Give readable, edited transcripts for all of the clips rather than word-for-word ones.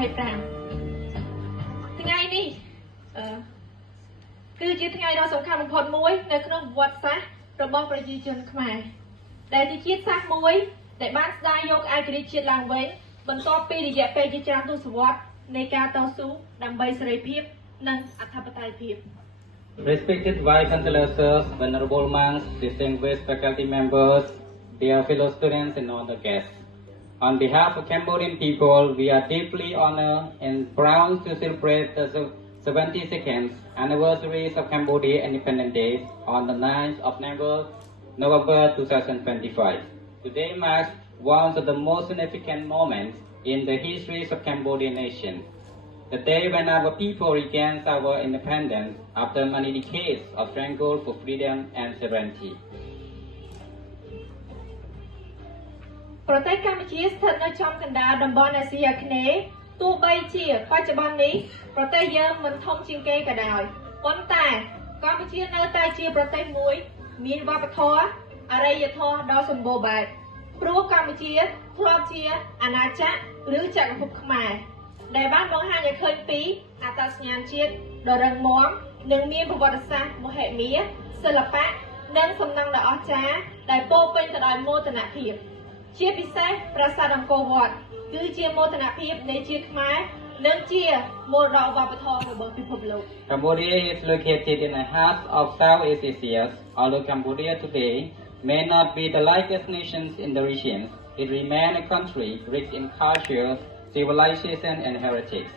ថ្ងៃនេះគឺជាថ្ងៃដ៏សំខាន់បំផុតមួយនៅក្នុងប្រវត្តិសាស្ត្ររបស់ប្រជាជនខ្មែរដែលជាជាតិសាសន៍មួយដែលបានស្ដារយកឯករាជ្យជាតិឡើងវិញបន្ទាប់ពីរយៈពេលជាច្រើនទសវត្សរ៍នៃការតស៊ូដើម្បីសេរីភាពនិងអធិបតេយ្យភាព Respected Vice Chancellors, Venerable Monks, distinguished faculty members, dear fellow students and other guests. On behalf of Cambodian people, we are deeply honored and proud to celebrate the 72nd anniversary of Cambodia Independence Day on the 9th of November 2025. Today marks one of the most significant moments in the history of Cambodian nation. The day when our people regained our independence after many decades of struggle for freedom and sovereignty. ប្រទេសកម្ពុជាស្ថិតនៅចំកណ្ដាលតំបន់អាស៊ីអាគ្នេយ៍ទោះបីជាបច្ចុប្បន្ននេះប្រទេសយើងមិនធំជាងគេក៏ដោយប៉ុន្តែកម្ពុជានៅតែជាប្រទេសមួយមានវប្បធម៌អរិយធម៌ដ៏សម្បូរបែបព្រោះកម្ពុជាធ្លាប់ជាអាណាចក្រឬចក្រភពខ្មែរដែលបានបង្ហាញឲ្យឃើញពីអត្តសញ្ញាណជាតិដ៏រឹងមាំនិងមានប្រវត្តិសាស្ត្រមហិមាសិល្បៈនិងសំណង់ដ៏អស្ចារ្យដែលពោរពេញទៅដោយមោទនភាពជាពិសេសប្រាសាទអង្គរវត្តគឺជាមោទនភាពនៃជាតិខ្មែរនិងជាមរតកវប្បធម៌របស់ពិភពលោក Cambodia is located in the heart of Southeast Asia. Although Cambodia today may not be the largest nation in the region, it remains a country rich in culture, civilization and heritage.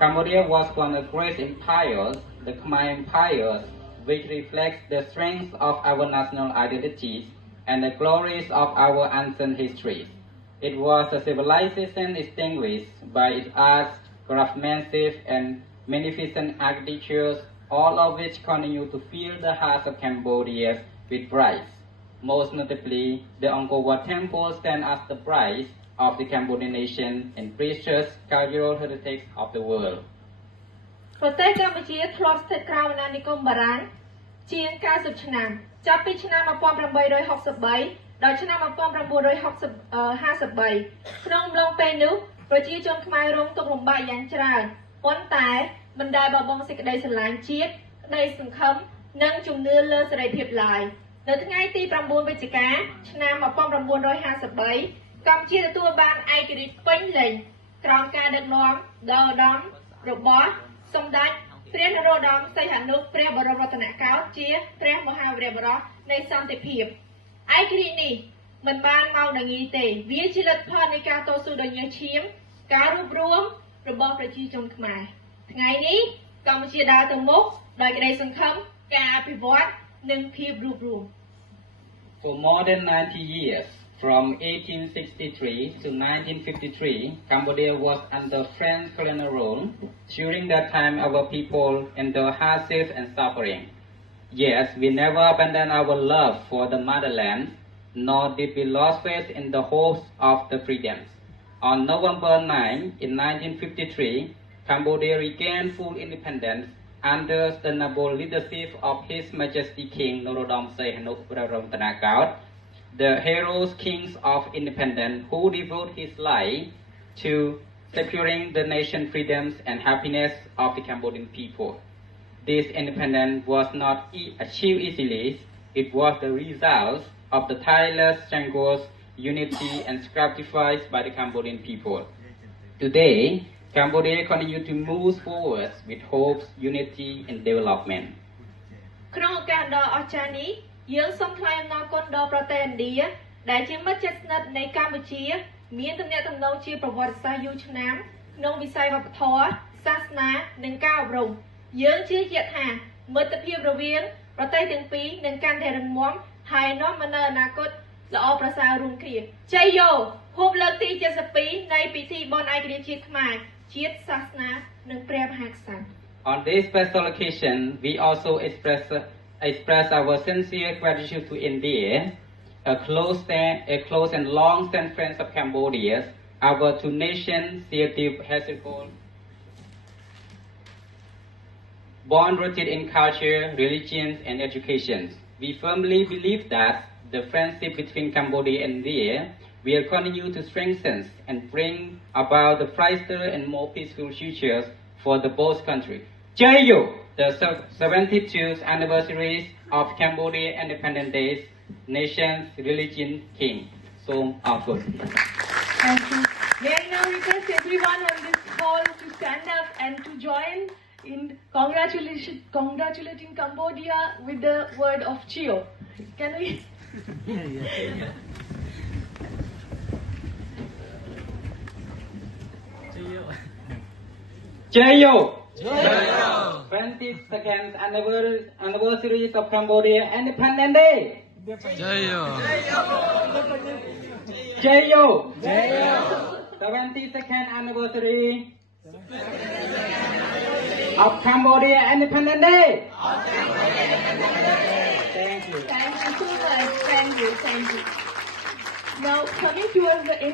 Cambodia was one of the great empires, the Khmer Empire, which reflects the strength of our national identity and the glories of our ancient history. It was a civilization distinguished by its arts, craftsmanship and magnificent architectures, all of which continue to fill the hearts of Cambodia with pride. Most notably, the Angkor Wat Temple stands as the pride of the Cambodian nation and precious cultural heritage of the world. ប្រទេសកម្ពុជាធ្លាប់ស្ថិតក្រោមអាណានិគមបារាំងជាង90ឆ្នាំចាប់ពីឆ្នាំ1863ដល់ឆ្នាំ1953ក្នុងអំឡុងពេលនោះប្រជាជនខ្មែររងទុក្ខលំបាកយ៉ាងច្រើនប៉ុន្តែមិនដែលបបង់សេចក្តីស្រឡាញ់ជាតិក្តីសង្ឃឹមនិងជំនឿលើសេរីភាពឡើយនៅថ្ងៃទី9វិច្ឆិកាឆ្នាំ1953កម្ពុជាទទួលបានឯករាជ្យពេញលេញក្រោមការដឹកនាំដ៏ឧត្តមរបស់សម្ដេចព្រះនរោត្តមសីហនុព្រះបរមរតនកោដ្ឋជាព្រះមហាវីរបុរសនៃសន្តិភាពឯករាជ្យនេះមិនបានមកដោយងាយទេវាជាលទ្ធផលនៃការតស៊ូដ៏ញើសឈាមការរួបរวมរបស់ប្រជាជនខ្មែរថ្ងៃនេះកម្ពុជាដើរទៅមុខដោយក្តីសង្ឃឹមការអភិវឌ្ឍនិងភាពរួបរวม For more than 90 years, from 1863 to 1953, Cambodia was under French colonial rule. During that time, our people endured hardship and suffering. Yes, we never abandoned our love for the motherland, nor did we lose faith in the hopes of the freedoms. On November 9, in 1953, Cambodia regained full independence under the noble leadership of His Majesty King Norodom Sihanouk Prarongtanakaut, the heroes kings of independence who devote his life to securing the nation's freedoms and happiness of the Cambodian people. This independence was not achieved easily. It was the result of the tireless struggles, unity and sacrifice by the Cambodian people. Today, Cambodia continues to move forward with hopes, unity and development. ក្នុងឱកាសដ៏អស្ចារ្យនេះយើងសូមថ្លែងអំណរគុណដល់ប្រទេសឥណ្ឌាដែលជាមិត្តជិតស្និទ្ធនៃកម្ពុជាមានទំនាក់ទំនងជាប្រវត្តិសាស្ត្រយូរឆ្នាំក្នុងវិស័យវប្បធម៌សាសនានិងការអប់រំយើងជឿជាក់ថាមិត្តភាពរវាងប្រទេសទាំងពីរនឹងកាន់តែរឹងមាំហើយនាំមកនូវអនាគតល្អប្រសើររួមគ្នាជ័យយោហូបលើកទី72នៃពិធីបុណ្យឯករាជ្យជាតិខ្មែរជាតិសាសនានិងព្រះមហាក្សត្រ On this special occasion, we also express our sincere gratitude to India, a close and long-standing friend of Cambodia. Our two nations share deep historical bond rooted in culture, religion, and education. We firmly believe that the friendship between Cambodia and India will continue to strengthen and bring about the brighter and more peaceful futures for the both countries. Chayo, the 72th anniversary of Cambodia Independence Day, nation's religion king. So, good. Thank you. May I now request everyone on this hall to stand up and to join in congratulating Cambodia with the word of Chio. Can we? Chayo! 22nd anniversary of Cambodia Independence Day! Chayo! 22nd anniversary of Cambodia Independence Day! Thank you. Thank you so much. Thank you. Now, coming towards the end.